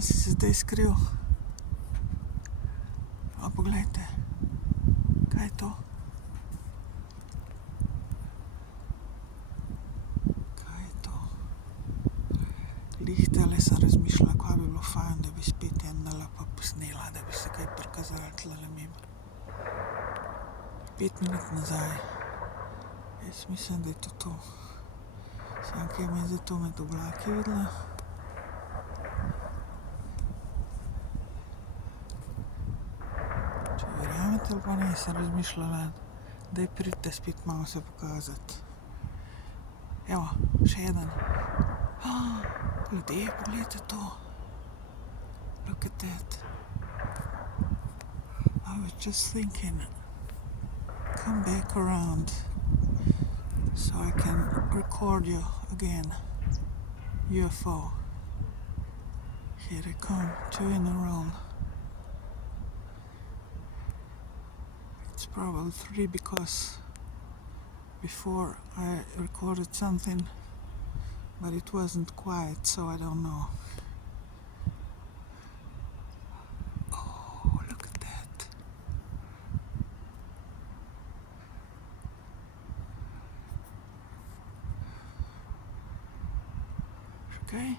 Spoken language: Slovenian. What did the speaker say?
Kam si se zdaj skril? A poglejte, kaj je to? Kaj je to? Lihtale sem razmišljala, kaj bi bilo fajn, da bi spet ena pa posnela, da bi se kaj prikazala tlele mimo. 5 minut nazaj. Jaz mislim, da je to to. Samo kje me je zdaj to med oblaki videla. Če verjamete ali pa ne, sem razmišljala, daj pridite spet malo se pokazati. Evo, še eden. Ljudje, poglejte to. Look at that. I was just thinking, come back around so I can record you again. UFO. Here they come, 2 in a row. It's probably 3 because before I recorded something, but it wasn't quiet, so I don't know. Oh, look at that. Okay.